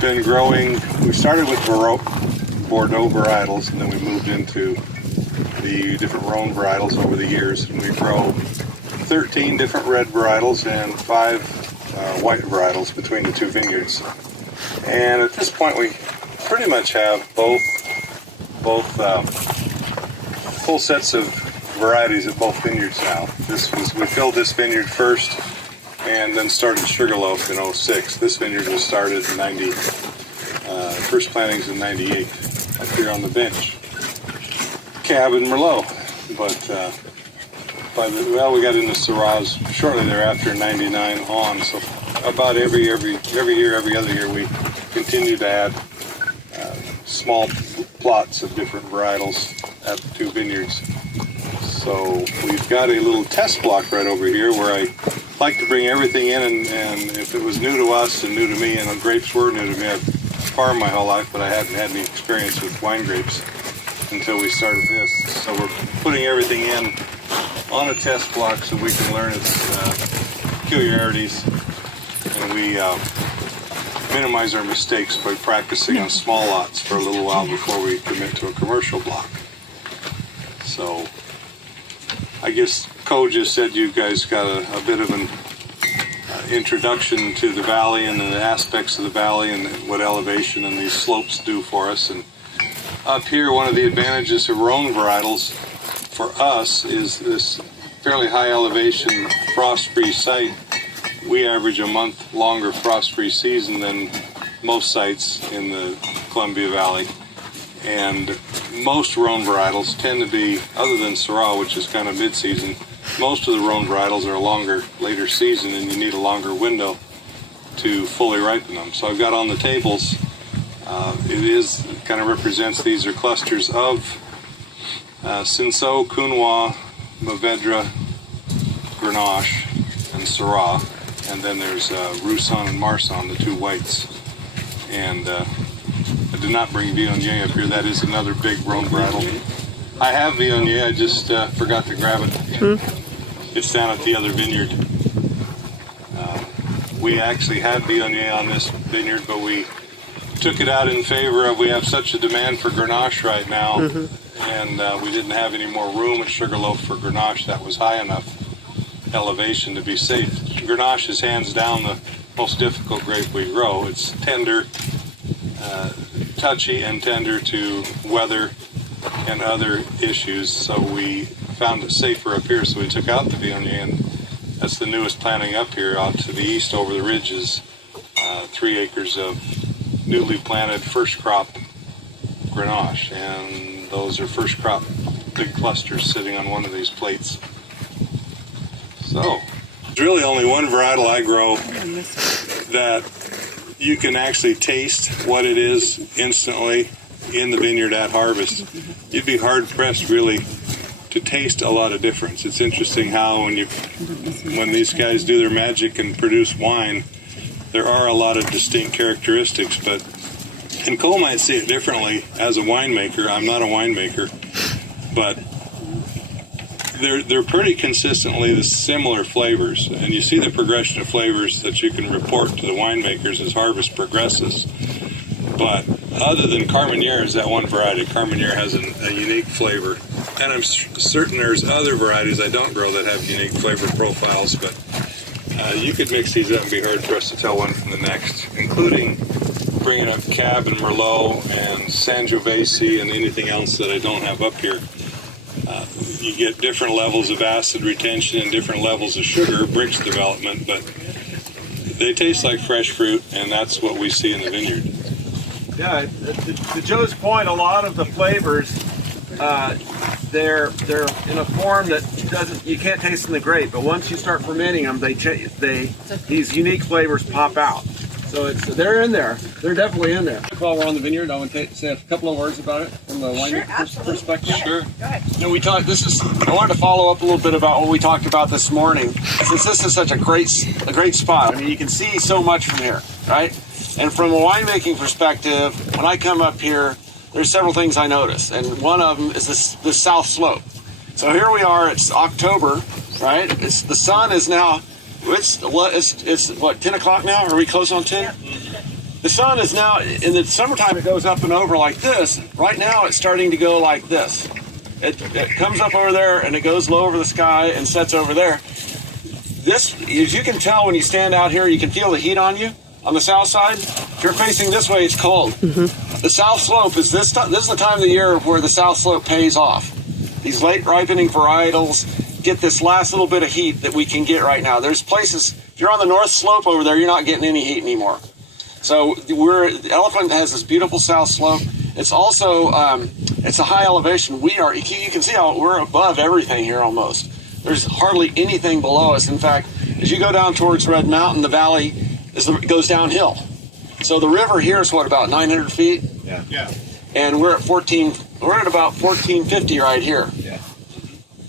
been growing. We started with Bordeaux varietals, and then we moved into the different Rhone varietals over the years. And we grow 13 different red varietals and 5 white varietals between the 2 vineyards. And at this point, we pretty much have both full sets of varieties at both vineyards now. We filled this vineyard first, and then started Sugarloaf in 06. This vineyard was started in first plantings in 98 up here on the bench. Cab and Merlot, but we got into Syrahs shortly thereafter in 99 on, so about every other year we continue to add small plots of different varietals at the 2 vineyards. So we've got a little test block right over here where I like to bring everything in, and if it was new to us and new to me, and grapes were new to me, I've farmed my whole life, but I hadn't had any experience with wine grapes until we started this. So we're putting everything in on a test block so we can learn its peculiarities, and we minimize our mistakes by practicing on small lots for a little while before we commit to a commercial block. So I guess Ko just said you guys got a bit of an introduction to the valley and the aspects of the valley and what elevation and these slopes do for us. And up here, one of the advantages of Rhone varietals for us is this fairly high elevation frost-free site. We average a month longer frost-free season than most sites in the Columbia Valley. And most Rhone varietals tend to be, other than Syrah, which is kind of mid-season, most of the Rhone varietals are a longer, later season, and you need a longer window to fully ripen them. So I've got on the tables, it kind of represents, these are clusters of Cinsault, Counois, Mourvedre, Grenache, and Syrah. And then there's Roussanne and Marsanne, the 2 whites. And I did not bring Viognier up here. That is another big Rhone varietal. I have Viognier, I just forgot to grab it. It's down at the other vineyard. We actually had Viognier on this vineyard, but we took it out in favor of, we have such a demand for Grenache right now, and we didn't have any more room at Sugarloaf for Grenache that was high enough elevation to be safe. Grenache is hands down the most difficult grape we grow. It's tender, touchy and tender to weather and other issues, so we found it safer up here, so we took out the Viognier, and that's the newest planting up here out to the east over the ridges. 3 acres of newly planted first crop Grenache, and those are first crop big clusters sitting on one of these plates. So there's really only one varietal I grow that you can actually taste what it is instantly in the vineyard at harvest. You'd be hard pressed really to taste a lot of difference. It's interesting how when these guys do their magic and produce wine, there are a lot of distinct characteristics, and Cole might see it differently as a winemaker. I'm not a winemaker, but they're pretty consistently the similar flavors, and you see the progression of flavors that you can report to the winemakers as harvest progresses. But other than Carmenere is that one variety. Carmenere has a unique flavor, and I'm certain there's other varieties I don't grow that have unique flavor profiles, but you could mix these up and be hard pressed to tell one from the next, including bringing up Cab and Merlot and Sangiovese and anything else that I don't have up here. You get different levels of acid retention and different levels of sugar, brix development, but they taste like fresh fruit, and that's what we see in the vineyard. Yeah, to Joe's point, a lot of the flavors, they're in a form that you can't taste in the grape, but once you start fermenting them, these unique flavors pop out. So they're in there. They're definitely in there. While we're on the vineyard, I want to say a couple of words about it from the wine perspective. Sure. Go ahead. I wanted to follow up a little bit about what we talked about this morning, since this is such a great spot. I mean, you can see so much from here, right? And from a winemaking perspective, when I come up here, there's several things I notice, and one of them is this south slope. So here we are. It's October, right? The sun is now. It's what 10 o'clock now? Are we close on 10? The sun is now, in the summertime it goes up and over like this. Right now it's starting to go like this. It comes up over there and it goes low over the sky and sets over there. This, as you can tell when you stand out here, you can feel the heat on you on the south side. If you're facing this way, it's cold. The south slope is this is the time of the year where the south slope pays off. These late ripening varietals get this last little bit of heat that we can get right now. There's places, if you're on the north slope over there, you're not getting any heat anymore. So the Elephant has this beautiful south slope. It's also, it's a high elevation. You can see how we're above everything here almost. There's hardly anything below us. In fact, as you go down towards Red Mountain, the valley goes downhill. So the river here is what, about 900 feet? Yeah. And we're at about 1450 right here. Yeah.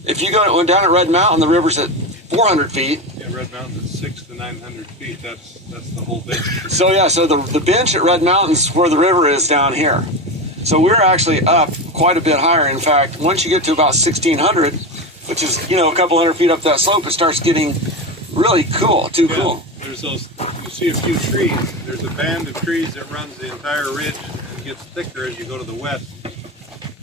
If you go down at Red Mountain, the river's at 400 feet. Yeah, Red Mountain's at 600 to 900 feet. That's the whole bench. So yeah, so the bench at Red Mountain's where the river is down here. So we're actually up quite a bit higher. In fact, once you get to about 1600, which is, a couple hundred feet up that slope, it starts getting really cool, cool. There's those, you see a few trees. There's a band of trees that runs the entire ridge and gets thicker as you go to the west.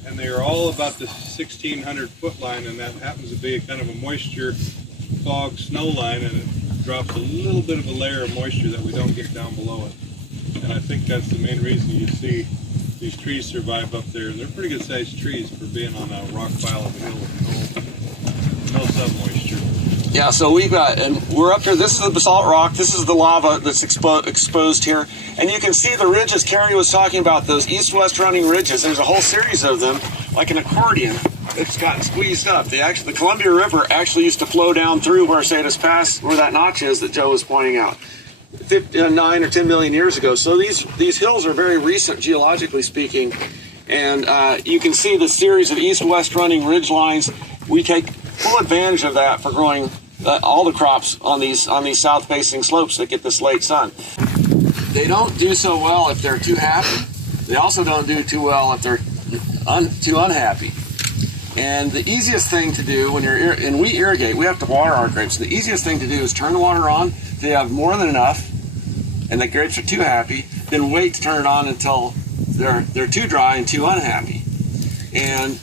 And they are all about the 1600 foot line, and that happens to be a kind of a moisture fog snow line, and it drops a little bit of a layer of moisture that we don't get down below it. And I think that's the main reason you see these trees survive up there. And they're pretty good sized trees for being on a rock pile of a hill with no sub-moisture. Yeah, so we're up here. This is the basalt rock. This is the lava that's exposed here. And you can see the ridges Carrie was talking about, those east-west running ridges. There's a whole series of them, like an accordion. It's gotten squeezed up. The Columbia River actually used to flow down through where Sadas Pass, where that notch is that Joe was pointing out, 9 or 10 million years ago. So these hills are very recent, geologically speaking. And you can see the series of east-west running ridge lines. We take full advantage of that for growing all the crops on these south-facing slopes that get this late sun. They don't do so well if they're too happy. They also don't do too well if they're too unhappy. And the easiest thing to do when and we irrigate, we have to water our grapes. The easiest thing to do is turn the water on if they have more than enough and the grapes are too happy, then wait to turn it on until they're too dry and too unhappy. And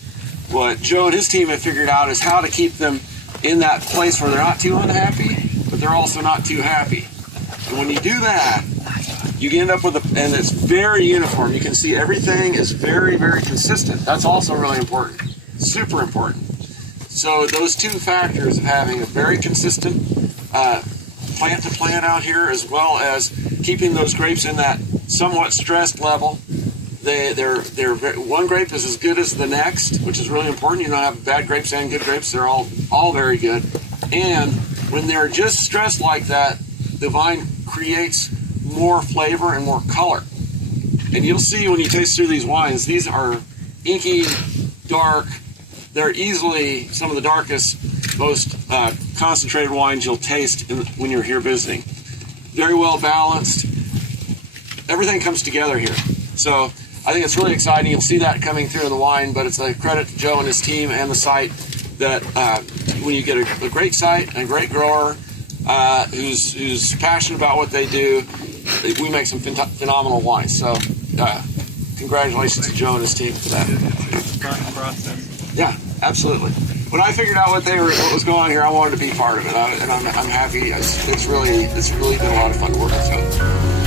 what Joe and his team have figured out is how to keep them in that place where they're not too unhappy, but they're also not too happy. And when you do that, you end up with and it's very uniform. You can see everything is very, very consistent. That's also really important, super important. So those two factors of having a very consistent plant to plant out here, as well as keeping those grapes in that somewhat stressed level. One grape is as good as the next, which is really important. You don't have bad grapes and good grapes. They're all very good. And when they're just stressed like that, the vine creates more flavor and more color. And you'll see when you taste through these wines, these are inky, dark. They're easily some of the darkest, most concentrated wines you'll taste when you're here visiting. Very well balanced. Everything comes together here. So I think it's really exciting. You'll see that coming through in the wine, but it's a credit to Joe and his team and the site that when you get a great site and a great grower who's passionate about what they do, we make some phenomenal wines. So congratulations to Joe and his team for that. It's a fun process. Yeah, absolutely. When I figured out what was going on here, I wanted to be part of it, and I'm happy. It's really been a lot of fun working. So.